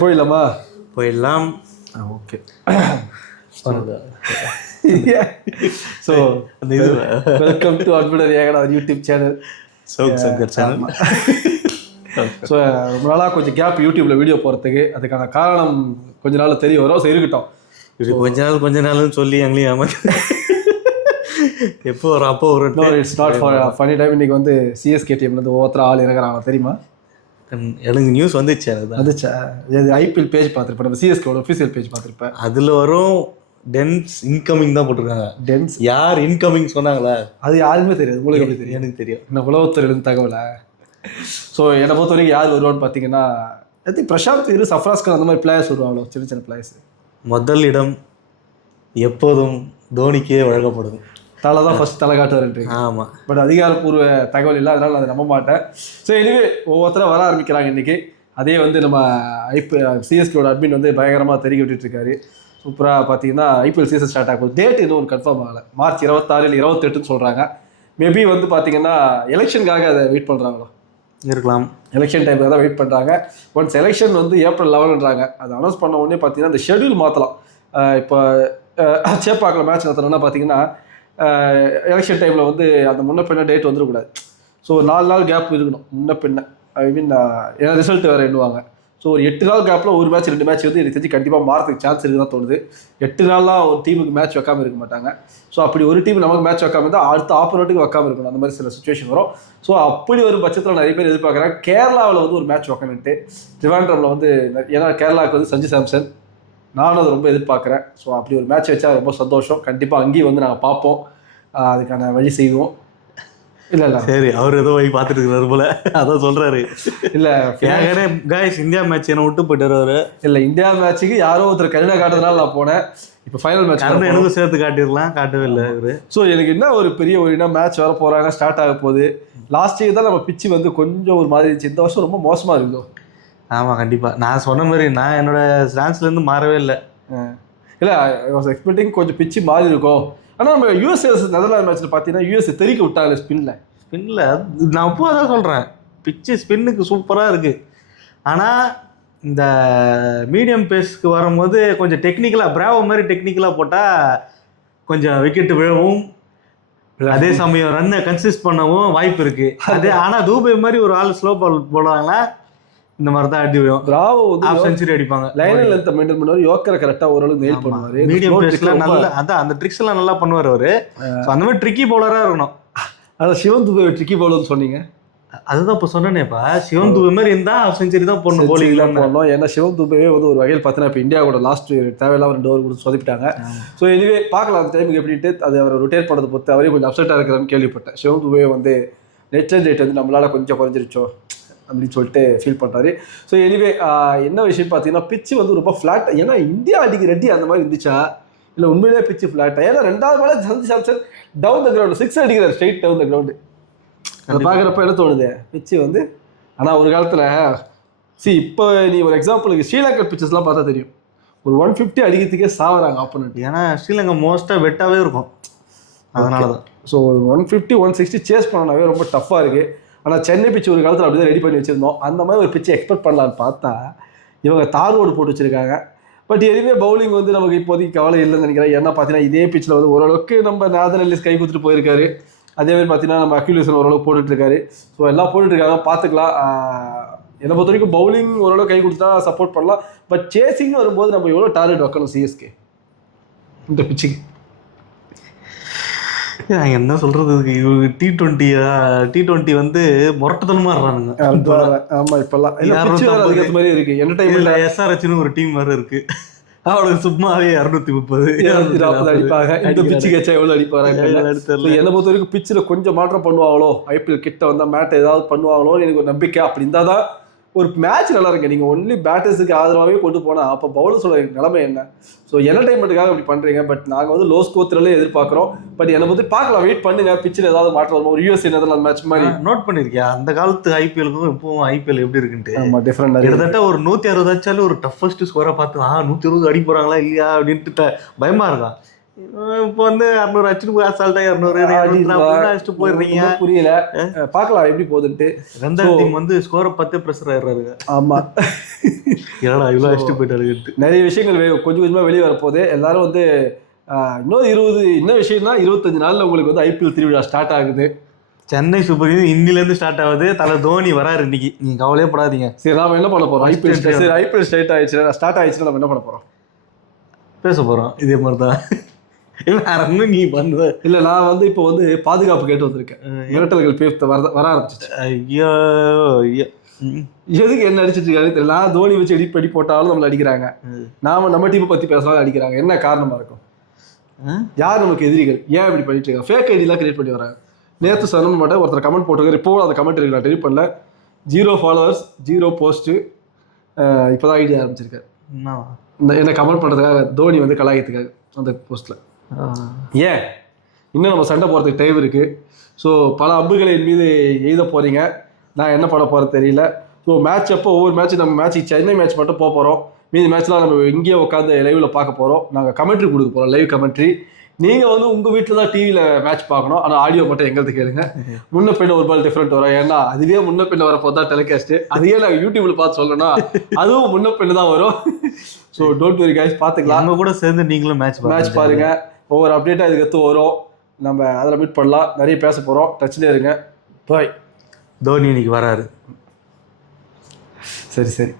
போயிடலாமா? போயிடலாம். Okay. So அந்த இது வெல்கம் டு அன்புடன் ஏகடா YouTube channel. Shankar channel. So ரொம்ப நாளாக கொஞ்சம் கேப் யூடியூப்ல வீடியோ போகிறதுக்கு, அதுக்கான காரணம் கொஞ்ச நாள் தெரிய வரும். ஸோ இருக்கட்டும், இது கொஞ்ச நாள்னு சொல்லி எங்களையும் ஏமாத்து. எப்போ வரும் அப்போ ஒரு it's not for funny time. இன்னைக்கு வந்து சிஎஸ்கே டீம்லேருந்து ஒவ்வொருத்தர ஆள் இறங்குறாங்க தெரியுமா? எனக்கு நியூஸ் வந்துச்சு. வந்துச்சா? ஐபிஎல் பேஜ் பார்த்துருப்பேன், நம்ம சிஎஸ்கேவோட ஒஃபிஷியல் பேஜ் பார்த்துருப்பேன். அதில் வரும் டென்ஸ் இன்கமிங் தான் போட்டிருக்காங்க. டென்ஸ் யார் இன்கமிங் சொன்னாங்களா? அது யாருமே தெரியாது. உங்களுக்கு எப்படி தெரியும்? எனக்கு தெரியும். என்ன உலகத்துறையிலிருந்து தகவலை. ஸோ என்னை பொறுத்த வரைக்கும் யார் வருவான்னு பார்த்தீங்கன்னா, ஐ திங்க் பிரசாந்த் இரு, சஃப்ராஸ் கான், அந்த மாதிரி பிளேயர்ஸ் வருவாங்களோ, சின்ன சின்ன பிளேயர்ஸ். முதல் இடம் எப்போதும் தோனிக்கே வழங்கப்படும். தலை தான் ஃபர்ஸ்ட் தலை காட்டுவாருன்றீங்க. ஆமாம், பட் அதிகாரப்பூர்வ தகவல் இல்லை, அதனால் அதை நம்ப மாட்டேன். ஸோ எனிவே ஒவ்வொருத்தரும் வர ஆரம்பிக்கிறாங்க இன்றைக்கி. அதே வந்து நம்ம சிஎஸ்கேவோட அட்மின் வந்து பயங்கரமாக தெரிய விட்டுருக்காரு. சூப்பராக பார்த்தீங்கன்னா ஐபிஎல் சீசன் ஸ்டார்ட் ஆகும். டேட் இன்னும் ஒரு கன்ஃபார்ம் ஆகலை. மார்ச் 26 இல்லை 28ன்னு சொல்கிறாங்க. மேபி வந்து பார்த்தீங்கன்னா எலெக்ஷனுக்காக அதை வெயிட் பண்ணுறாங்களோ, இருக்கலாம். எலெக்ஷன் டைமில் தான் வெயிட் பண்ணுறாங்க. ஒன்ஸ் எலெக்ஷன் வந்து ஏப்ரல் 11ன்றாங்க. அதை அனௌன்ஸ் பண்ண உடனே பார்த்தீங்கன்னா அந்த ஷெடியூல் மாற்றலாம். இப்போ சேப்பாக்கில் மேட்ச் நடத்துறோன்னா பார்த்தீங்கன்னா எலெக்ஷன் டைமில் வந்து அந்த முன்ன பின்ன டேட் வந்துடக்கூடாது. ஸோ 4 நாள் கேப் இருக்கணும் முன்ன பின்ன. ஐ மீன் ஏன்னா ரிசல்ட் வேறு எண்ணுவாங்க. ஸோ ஒரு 8 நாள் கேப்பில் ஒரு மேட்ச் 2 மேட்ச் வந்து எனக்கு தெரிஞ்சு கண்டிப்பாக மாறதுக்கு சான்ஸ் இருக்குது தான் தோணுது. 8 நாள்லாம் ஒரு டீமுக்கு மேட்ச் வைக்காமல் இருக்க மாட்டாங்க. ஸோ அப்படி ஒரு டீம் நமக்கு மேட்ச் வைக்காம இருந்தால் அடுத்த ஆப்போனண்ட்டுக்கு வைக்காமல் இருக்கணும். அந்த மாதிரி சில சுச்சுவேஷன் வரும். ஸோ அப்படி ஒரு பட்சத்தில் நிறைய பேர் எதிர்பார்க்குறாங்க கேரளாவில் வந்து ஒரு மேட்ச் வைக்கணுன்ட்டு. ட்ரிவாண்ட்ரமில் வந்து, ஏன்னா கேரளாவுக்கு வந்து சஞ்சு சாம்சன், நானும் அதை ரொம்ப எதிர்பார்க்குறேன். ஸோ அப்படி ஒரு மேட்ச் வச்சா ரொம்ப சந்தோஷம். கண்டிப்பாக அங்கேயும் வந்து நாங்கள் பார்ப்போம், அதுக்கான வழி செய்வோம். இல்லை சரி, அவர் ஏதோ போய் பார்த்துட்டு இருக்கிறாரு போல, அதான் சொல்கிறாரு. இல்லை காய்ஸ், இந்தியா மேட்ச் என்ன விட்டு போயிட்டார் அவர். இல்லை, இந்தியா மேட்ச்சுக்கு யாரோ ஒருத்தர் கருணை காட்டுறதுனால நான் போனேன். இப்போ ஃபைனல் மேட்ச் எனக்கும் சேர்த்து காட்டிடலாம், காட்டவே இல்லை இவர். ஸோ எனக்கு என்ன ஒரு பெரிய ஒரு என்ன மேட்ச் வர போகிறாங்க, ஸ்டார்ட் ஆக போகுது. லாஸ்ட் இயர் தான் நம்ம பிச்சு வந்து கொஞ்சம் ஒரு மாதிரி இருந்துச்சு. இந்த வருஷம் ரொம்ப மோசமாக இருந்தோம். ஆமாம், கண்டிப்பாக. நான் சொன்ன மாதிரி நான் என்னோட ஸ்டான்ஸ்லேருந்து மாறவே இல்லை. இல்லை, ஐ வாஸ் எக்ஸ்பெக்டிங் கொஞ்சம் பிச்சு மாறி இருக்கும். ஆனால் நம்ம யூஎஸ்ஏ நெதர்லாந்து மேட்ச்சில் பார்த்தீங்கன்னா யூஎஸ்ஏ தெறிக்க விட்டாங்க ஸ்பின்னில். நான் அப்போ அதான் சொல்கிறேன், பிச்சு ஸ்பின்னுக்கு சூப்பராக இருக்குது. ஆனால் இந்த மீடியம் பேஸ்க்கு வரும்போது கொஞ்சம் டெக்னிக்கலாக, பிராவோ மாதிரி டெக்னிக்கலாக போட்டால் கொஞ்சம் விக்கெட்டு விழவும், அதே சமயம் ரன்னை கன்சிஸ்ட் பண்ணவும் வாய்ப்பு இருக்குது. அதே ஆனால் தூபை மாதிரி ஒரு ஆள் ஸ்லோ பால் போடுவாங்களா, இந்த மாதிரி தான் அடி விழும். பிராவோ ஹாஃப் செஞ்சுரி அடிப்பாங்க. லைனில் லென்த் மெயின்டைன் பண்ணுவார், யோக்கரை கரெக்டாக ஓரளவுக்கு நெயில் பண்ணுவார். மீடியம் பேஸ்ல நல்லா அதான் அந்த ட்ரிக்ஸ் எல்லாம் நல்லா பண்ணுவார் அவர். அந்த மாதிரி ட்ரிக்கி பவுலராக இருக்கணும். அதான் சிவன் துபே ட்ரிக்கி பவுலர்னு சொன்னீங்க. அதுதான் இப்போ சொன்னேன்ப்பா, சிவன் துபே மாதிரி இருந்தால் ஹாஃப் செஞ்சுரி தான் போடணும், போலிங்லாம் போடணும். ஏன்னா சிவன் துபேவே வந்து ஒரு வகையில் பார்த்தீங்கன்னா இப்போ இந்தியா கூட லாஸ்ட் தேவையில்லாம 2 ஓவர் கொடுத்து சொதப்பிட்டாங்க. ஸோ எனிவே பார்க்கலாம் அந்த டைமுக்கு எப்படின்ட்டு. அது அவர் ரொட்டேட் பண்ணுறதை பொறுத்து அவரே கொஞ்சம் அப்செட்டாக இருக்கிறான்னு கேள்விப்பட்டேன். சிவன் துபே வந்து நெட் ரேட் வந்து நம்மளால் கொஞ்சம் குறைஞ்சிருச்சோ அப்படின்னு சொல்லிட்டு ஃபீல் பண்ணுறாரு. ஸோ எனிவே என்ன விஷயம் பார்த்தீங்கன்னா, பிச்சு வந்து ரொம்ப ஃப்ளாட். ஏன்னா இந்தியா அடிக்க ரெட்டி அந்த மாதிரி இருந்துச்சா இல்லை உண்மையிலே பிச்சு ஃப்ளாட்டா? ஏன்னா 2வது மேலே Sanju Samson down the ground 6 அடிக்கிறார், ஸ்ட்ரைட் டவுன் த கிரவுண்டு. அதை பார்க்குறப்ப என்ன தோணுது, பிச்சு வந்து. ஆனால் ஒரு காலத்தில் இப்போ நீ ஒரு எக்ஸாம்பிளுக்கு ஸ்ரீலங்கா பிச்சஸ்லாம் பார்த்தா தெரியும், ஒரு 150 அடிக்கிறதுக்கே சாவறாங்க ஆப்போனண்ட். ஏன்னா ஸ்ரீலங்கா மோஸ்ட்டாக வெட்டாகவே இருக்கும், அதனால தான். ஸோ ஒரு 150 160 சேஸ் பண்ணனாவே ரொம்ப டஃப்பாக இருக்குது. ஆனால் சென்னை பிச்சு ஒரு காலத்தில் அப்படி தான் ரெடி பண்ணி வச்சுருந்தோம். அந்த மாதிரி ஒரு பிச்சை எக்ஸ்பெக்ட் பண்ணலான்னு பார்த்தா இவங்க தார் ரோடு போட்டு வச்சுருக்காங்க. பட் எதுவுமே பவுலிங் வந்து நமக்கு இப்போதைக்கு கவலை இல்லைன்னு நினைக்கிறேன். ஏன்னா பார்த்தீங்கன்னா இதே பிச்சில் வந்து ஓரளவுக்கு நம்ம நாதன் எல்லிஸ் கை கொடுத்துட்டு போயிருக்காரு. அதேமாதிரி பார்த்தீங்கன்னா நம்ம அக்யூலேஷன் ஓரளவுக்கு போட்டுட்ருக்காரு. ஸோ எல்லாம் போட்டுட்ருக்காங்க, பார்த்துக்கலாம். என்னை பொறுத்த வரைக்கும் பவுலிங் ஓரளவு கை கொடுத்தா சப்போர்ட் பண்ணலாம். பட் சேசிங்னு வரும்போது நம்ம எவ்வளோ டார்கெட் வைக்கணும் சிஎஸ்கே இந்த பிச்சுக்கு? என்ன சொல்றது, T20 வந்து முரட்டத்தனமா இருக்கானுங்க. ஆமா, இப்பெல்லாம் அதுக்கேற்ற மாதிரி இருக்கு. என்டர்டைன்மெண்ட் SRHன்னு ஒரு டீம் வேற இருக்கு, அவளுக்கு சும்மாவே 230 அடிப்பாங்க. இந்த பிச்சு கச்சா எவ்வளவு அடிப்பாங்க என்னை பொறுத்த வரைக்கும். பிச்சில் கொஞ்சம் மாற்றம் பண்ணுவாங்களோ, ஐபிஎல் கிட்ட வந்தால் மேட்டை ஏதாவது பண்ணுவாங்களோ எனக்கு ஒரு நம்பிக்கை. அப்படி இருந்தால் தான் ஒரு மேட்ச் நல்லா இருக்கு. நீங்கள் ஒன்லி பேட்டர்ஸுக்கு ஆதரவாகவே கொண்டு போனால் அப்போ பவுலர்ஸோட நிலைமை என்ன? ஸோ என்டர்டைன்மெண்ட்டுக்காக அப்படி பண்ணுறீங்க. பட் நாங்கள் வந்து லோ ஸ்கோர்ல எதிர்பார்க்குறோம். பட் என்னை பற்றி பார்க்கலாம், வெயிட் பண்ணுங்க. பிச்சில் ஏதாவது மாற்றம் வரும். ஒரு யூஎஸ்ஏ நெதர்லாந்து மேட்ச் மாதிரி நோட் பண்ணியிருக்கியா அந்த காலத்து ஐபிஎலுக்கும் இப்போவும் ஐபிஎல் எப்படி இருக்குன்ட்டு? ஆமாம், டிஃப்ரெண்ட். கிட்டத்தட்ட ஒரு 160 அடிச்சாலும் ஒரு டஃபஸ்ட் ஸ்கோராக பார்த்து 120 அடி போகிறாங்களா இல்லையா அப்படின்ட்டு பயமாக இருக்கான். இப்போ வந்து 200 அடிச்சுட்டு போய் அசால்ட்டா 200 அடிச்சுட்டு போயிடுறீங்க. புரியல. பார்க்கலாம் எப்படி போகுதுன்ட்டு. ரெண்டாவது டீம் வந்து ஸ்கோரை 10 ப்ரெஷர் ஆயிடுறாருங்க. ஆமா, ஏன்னா இவ்வளோ அடிச்சுட்டு போயிட்டாருன்ட்டு நிறைய விஷயங்கள் கொஞ்சம் கொஞ்சமா வெளியே வரப்போகுது. எல்லாரும் வந்து இன்னும் விஷயம்னா 25 நாள்ல உங்களுக்கு வந்து ஐபிஎல் திருவிழா ஸ்டார்ட் ஆகுது. சென்னை சூப்பர் கிங்ஸ் இன்னிலேருந்து ஸ்டார்ட் ஆகுது. தலை தோனி வராரு இன்னைக்கு, நீங்க கவலையே படாதீங்க. சரி, நாம என்ன பண்ண போறோம்? ஐபிஎல் ஸ்டார்ட் ஆயிடுச்சுன்னா நம்ம என்ன பண்ண போறோம்? பேச போறோம் இதே மாதிரிதான். நீ பண்ணுவ இல்ல, நான் வந்து இப்போ வந்து பாதுகாப்பு கேட்டு வந்திருக்கேன். மிரட்டல்கள் வர ஆரம்பிச்சிச்சு. ஐயோ எதுக்கு என்ன அடிச்சிட்டு இருக்காரு தெரியல. நான் தோனி வச்சு எடிட் பண்ணி போட்டாலும் நம்மள அடிக்கிறாங்க. நம்ம டீமை பத்தி பேசினாலும் அடிக்கிறாங்க. என்ன காரணமா இருக்கும்? யார் நமக்கு எதிரிகள்? ஏன் இப்படி பண்ணிட்டு இருக்காங்க? ஃபேக் ஐடிலாம் கிரியேட் பண்ணி வராங்க. நேற்று சொன்ன மாட்டேன், ஒருத்தர் கமெண்ட் போட்டுருக்காரு. இப்போ அந்த கமெண்ட் இருக்கு, நான் டெலிட் பண்ணல. 0 ஃபாலோவர்ஸ் 0 போஸ்ட். இப்போதான் ஐடியா ஆரம்பிச்சிருக்காரு. என்ன கமெண்ட் பண்ணுறதுக்காக, தோனி வந்து கலாயத்துக்காக அந்த போஸ்ட்ல. ஏன் இன்னும் நம்ம சண்டை போகிறதுக்கு டைம் இருக்கு. ஸோ பல அம்புகளின் மீது எழுத போறீங்க. நான் என்ன பண்ண போகிறது தெரியல. ஸோ மேட்ச் அப்போ ஒவ்வொரு மேட்ச், நம்ம மேட்ச் சென்னை மேட்ச் மட்டும் போக போகிறோம். மீதி மேட்ச்லாம் நம்ம இங்கேயே உட்காந்து லைவில் பார்க்க போகிறோம். நாங்கள் கமெண்ட்ரி கொடுக்க போகிறோம், லைவ் கமெண்ட்ரி. நீங்கள் வந்து உங்கள் வீட்டில் தான் டிவியில் மேட்ச் பார்க்கணும். ஆனால் ஆடியோ மட்டும் எங்களுக்கு கேளுங்க. முன்ன பின்ன ஒரு பால் டிஃப்ரெண்ட் வரும். ஏன்னா அதுவே முன்ன பின்ன வரப்போ தான் டெலிகாஸ்ட்டு. அதையே நாங்கள் யூடியூப்பில் பார்த்து சொல்லணும்னா அதுவும் முன்ன பின்ன தான் வரும். ஸோ டோன்ட் வெரி கைஸ், பார்த்துக்கலாம். அவங்க கூட சேர்ந்து நீங்களும் மேட்ச் பாருங்க. ஒவ்வொரு அப்டேட்டாக இதுக்கு எடுத்து வரும். நம்ம அதில் மீட் பண்ணலாம். நிறைய பேச போகிறோம். டச்லேயே இருங்க. பாய். தோனி இன்னைக்கு வராரு. சரி.